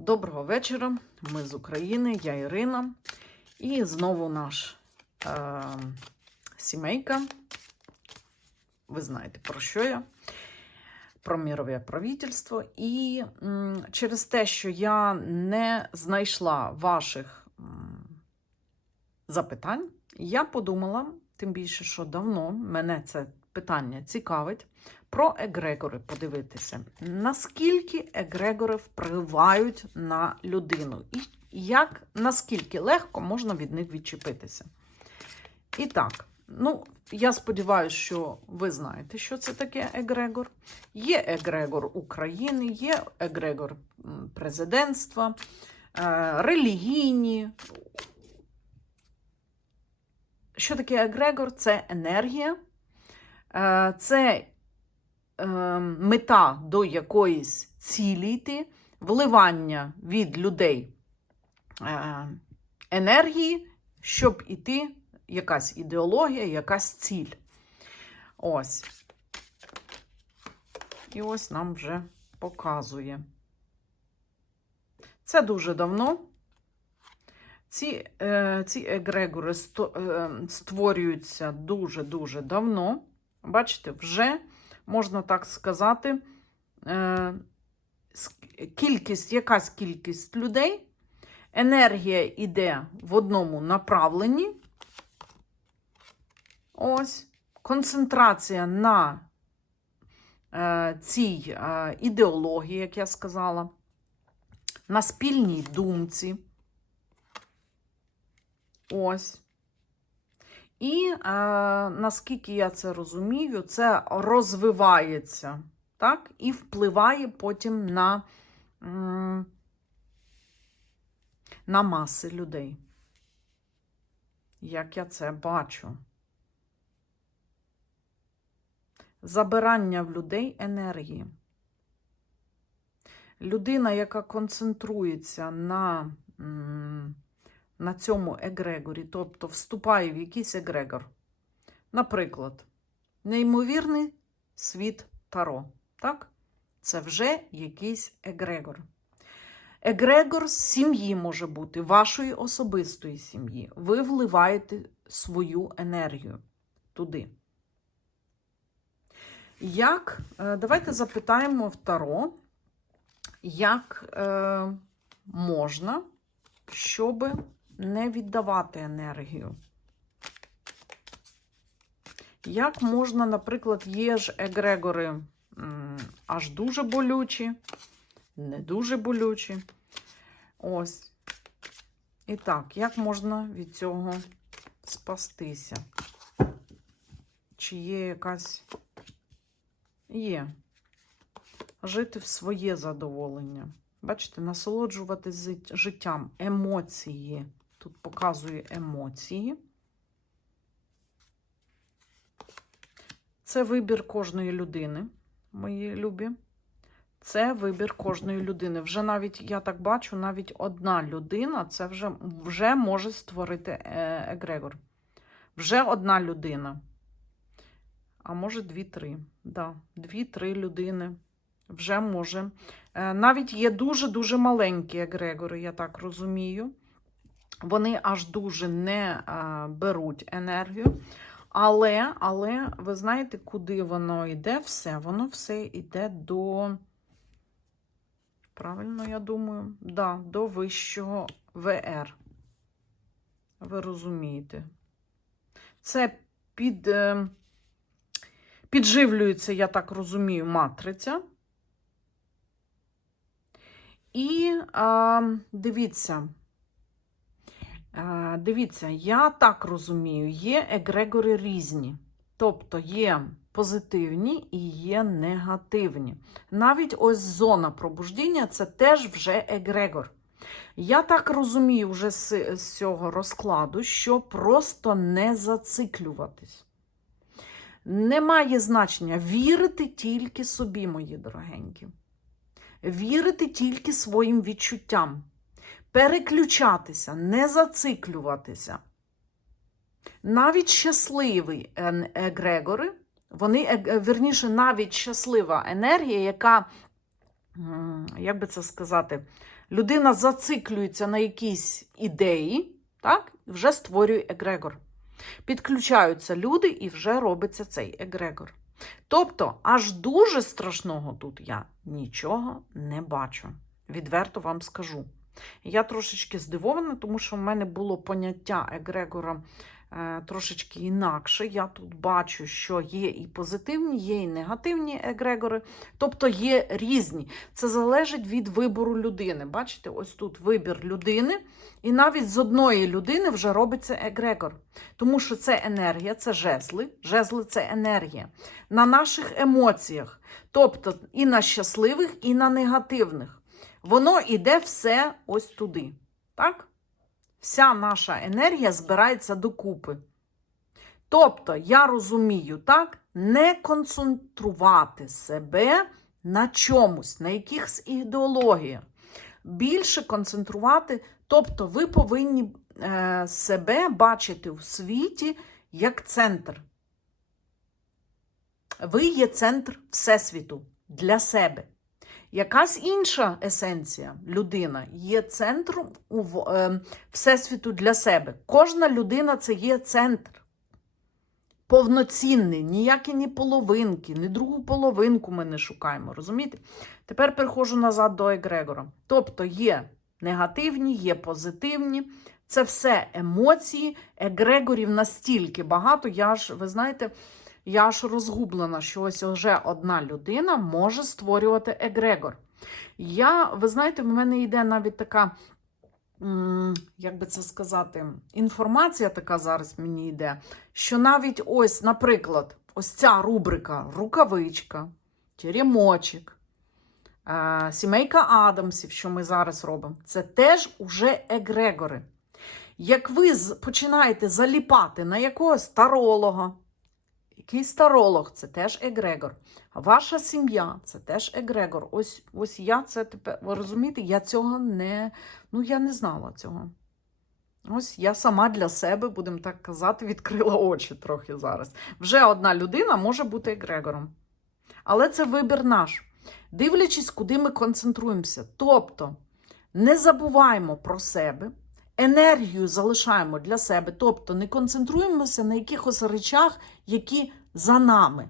Доброго вечора. Ми з України, я Ірина. І знову наш е, сімейка. Ви знаєте, про що я? Про мірове правительство. І м, через те, що я не знайшла ваших м, запитань, я подумала, тим більше, що давно мене це питання цікавить, про егрегори подивитися. Наскільки егрегори впливають на людину? І як наскільки легко можна від них відчепитися? І так, ну, я сподіваюся, що ви знаєте, що це таке егрегор. Є егрегор України, є егрегор президентства, е, релігійні. Що таке егрегор? Це енергія, це е, мета до якоїсь цілі йти, вливання від людей е, енергії, щоб іти якась ідеологія, якась ціль. Ось. І ось нам вже показує. Це дуже давно. Ці, е, ці егрегори е, створюються дуже-дуже давно. Бачите, вже, можна так сказати, е, кількість, якась кількість людей, енергія йде в одному направленні. Ось, концентрація на е, цій е, ідеології, як я сказала, на спільній думці. Ось. І е, наскільки я це розумію, це розвивається, так? І впливає потім на, на маси людей. Як я це бачу. Забирання в людей енергії. Людина, яка концентрується на. На цьому егрегорі, тобто вступає в якийсь егрегор. Наприклад, неймовірний світ Таро. Так? Це вже якийсь егрегор. Егрегор сім'ї може бути, вашої особистої сім'ї. Ви вливаєте свою енергію туди. Як, е, давайте запитаємо в Таро, як е, можна, щоби не віддавати енергію. Як можна, наприклад, є ж егрегори аж дуже болючі, не дуже болючі. Ось. І так, як можна від цього спастися? Чи є якась. Є. Жити в своє задоволення. Бачите, насолоджуватись життям, емоції. Тут показує емоції. Це вибір кожної людини, мої любі. Це вибір кожної людини. Вже навіть, я так бачу, навіть одна людина це вже, вже може створити е, егрегор. Вже одна людина. А може, дві-три. Да, Дві-три людини вже може. Е, Навіть є дуже-дуже маленькі егрегори, я так розумію. Вони аж дуже не а, беруть енергію. Але, але, ви знаєте, куди воно йде все? Воно все йде до, правильно, я думаю, да, до вищого ВР. Ви розумієте? Це під, е, підживлюється, я так розумію, матриця. І а, дивіться. Дивіться, я так розумію, є егрегори різні. Тобто є позитивні і є негативні. Навіть ось зона пробуждіння це теж вже егрегор. Я так розумію вже з, з цього розкладу, що просто не зациклюватись. Немає значення вірити тільки собі, мої дорогенькі. Вірити тільки своїм відчуттям переключатися, не зациклюватися. Навіть щасливі егрегори, вони, верніше, навіть щаслива енергія, яка як би це сказати, людина зациклюється на якійсь ідеї, так, вже створює егрегор. Підключаються люди і вже робиться цей егрегор. Тобто, аж дуже страшного тут я нічого не бачу. Відверто вам скажу. Я трошечки здивована, тому що в мене було поняття егрегора е, трошечки інакше. Я тут бачу, що є і позитивні, є і негативні егрегори, тобто є різні. Це залежить від вибору людини. Бачите, ось тут вибір людини, і навіть з одної людини вже робиться егрегор. Тому що це енергія, це жезли. Жезли це енергія. На наших емоціях, тобто і на щасливих, і на негативних. Воно йде все ось туди. Так? Вся наша енергія збирається докупи. Тобто, я розумію, так, не концентрувати себе на чомусь, на якихось ідеологіях. Більше концентрувати, тобто, ви повинні е, себе бачити в світі як центр. Ви є центр Всесвіту для себе. Якась інша есенція, людина, є центром у е, Всесвіту для себе. Кожна людина це є центр. Повноцінний, ніякі ні половинки, ні другу половинку ми не шукаємо. Розумієте? Тепер переходжу назад до Егрегора. Тобто є негативні, є позитивні. Це все емоції. Егрегорів настільки багато. Я ж, ви знаєте, я аж розгублена, що ось вже одна людина може створювати егрегор. Я, ви знаєте, в мене йде навіть така, як би це сказати, інформація така зараз мені йде, що навіть ось, наприклад, ось ця рубрика рукавичка, теремочок, е, сімейка Адамсів, що ми зараз робимо, це теж уже егрегори. Як ви починаєте заліпати на якогось таролога, який це теж егрегор. Ваша сім'я це теж егрегор. Ось ось я це тепер. Ви розумієте, я цього не. Ну, я не знала цього. Ось я сама для себе, будемо так казати, відкрила очі трохи зараз. Вже одна людина може бути егрегором. Але це вибір наш. Дивлячись, куди ми концентруємося. Тобто не забуваємо про себе, енергію залишаємо для себе, тобто не концентруємося на якихось речах, які за нами.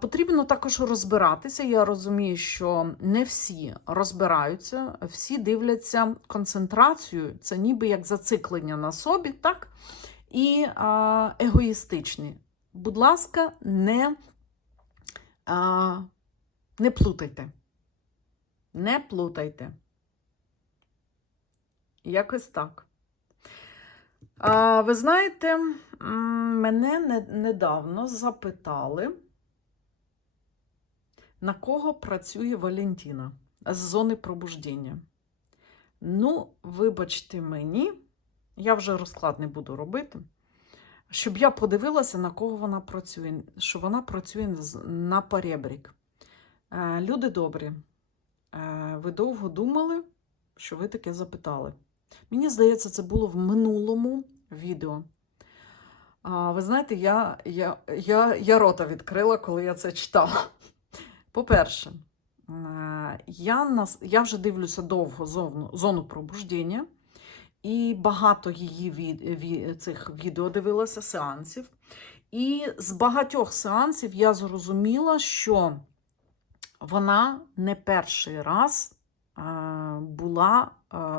Потрібно також розбиратися. Я розумію, що не всі розбираються, всі дивляться концентрацію, це ніби як зациклення на собі, так? І егоїстичні. Будь ласка, не, не плутайте. Не плутайте. Якось так. А, ви знаєте, мене недавно запитали, на кого працює Валентина з зони пробуждення. Ну, вибачте мені, я вже розклад не буду робити, щоб я подивилася, на кого вона працює, що вона працює на перебрік. Е, Люди добрі, е, ви довго думали, що ви таке запитали. Мені здається, це було в минулому відео. А, ви знаєте, я, я, я, я рота відкрила, коли я це читала. По-перше, е, я, нас, я вже дивлюся довго зону, зону пробуждення, і багато її від, від, цих відео дивилася, сеансів. І з багатьох сеансів я зрозуміла, що вона не перший раз була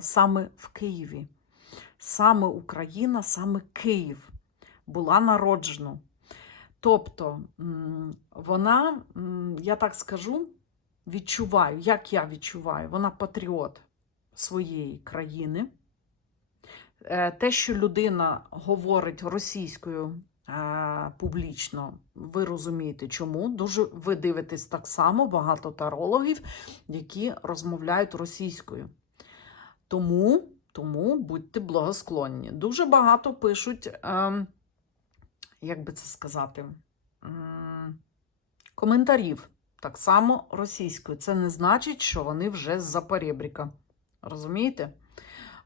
саме в Києві. Саме Україна, саме Київ була народжена. Тобто вона, я так скажу, відчуваю, як я відчуваю, вона патріот своєї країни. Е, Те, що людина говорить російською публічно, ви розумієте, чому. Дуже ви дивитесь так само багато тарологів, які розмовляють російською. Тому, тому будьте благосклонні. Дуже багато пишуть, е, як би це сказати, м, коментарів. Так само російською. Це не значить, що вони вже з-за перебріка. Розумієте?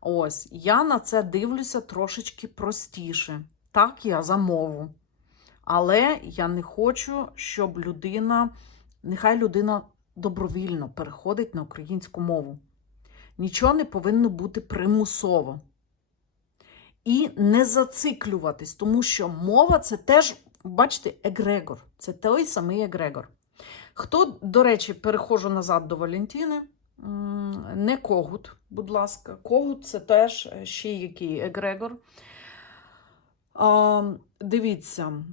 Ось, я на це дивлюся трошечки простіше. Так, я за мову. Але я не хочу, щоб людина, нехай людина добровільно переходить на українську мову. Нічого не повинно бути примусово. І не зациклюватись, тому що мова це теж, бачите, егрегор. Це той самий егрегор. Хто, до речі, переходжу назад до Валентини, не когут, будь ласка. Когут це теж е, ще який егрегор. Дивіться,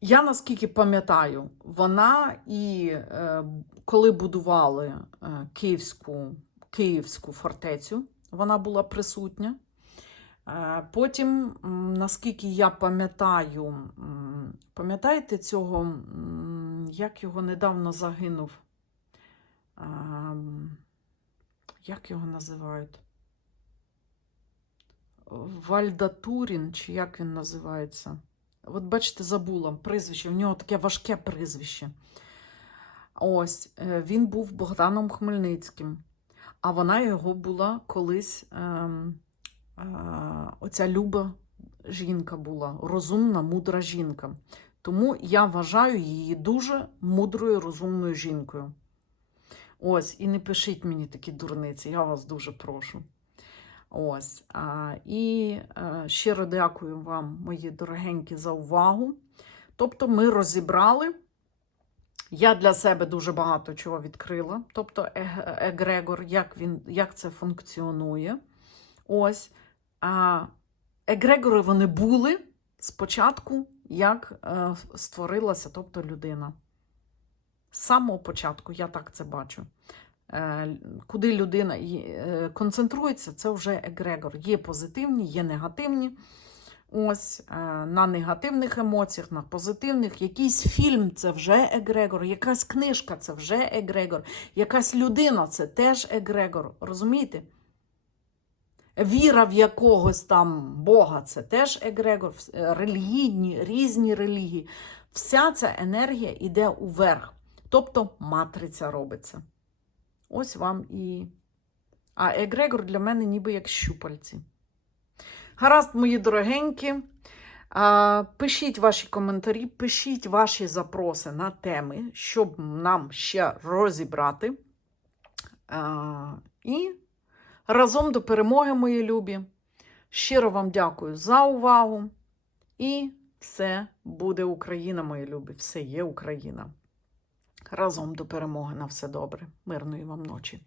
я наскільки пам'ятаю, вона і е, коли будували е, Київську, Київську фортецю, вона була присутня. Е, Потім, наскільки я пам'ятаю, пам'ятаєте цього, як його недавно загинув? Ем, Як його називають? Вальда Турін, чи як він називається? От бачите, забула прізвище, в нього таке важке прізвище. Ось, е, він був Богданом Хмельницьким, а вона його була колись. Ем, е, оця люба жінка була, розумна, мудра жінка. Тому я вважаю її дуже мудрою, розумною жінкою. Ось, і не пишіть мені такі дурниці, я вас дуже прошу. Ось. І е, щиро дякую вам, мої дорогенькі, за увагу. Тобто, ми розібрали. Я для себе дуже багато чого відкрила. Тобто, егрегор, як, він, як це функціонує. Ось. Егрегори вони були спочатку, як е, створилася, тобто людина. З самого початку, я так це бачу. Е, Куди людина е, концентрується, це вже егрегор. Є позитивні, є негативні. Ось е, на негативних емоціях, на позитивних. Якийсь фільм це вже егрегор, якась книжка це вже егрегор, якась людина це теж егрегор. Розумієте? Віра в якогось там Бога це теж егрегор, релігійні, різні релігії. Вся ця енергія йде уверх. Тобто матриця робиться. Ось вам і. А егрегор для мене ніби як щупальці. Гаразд, мої дорогенькі. Пишіть ваші коментарі, пишіть ваші запроси на теми, щоб нам ще розібрати. І разом до перемоги, мої любі. Щиро вам дякую за увагу. І все буде Україна, мої любі. Все є Україна. Разом до перемоги на все добре. Мирної вам ночі.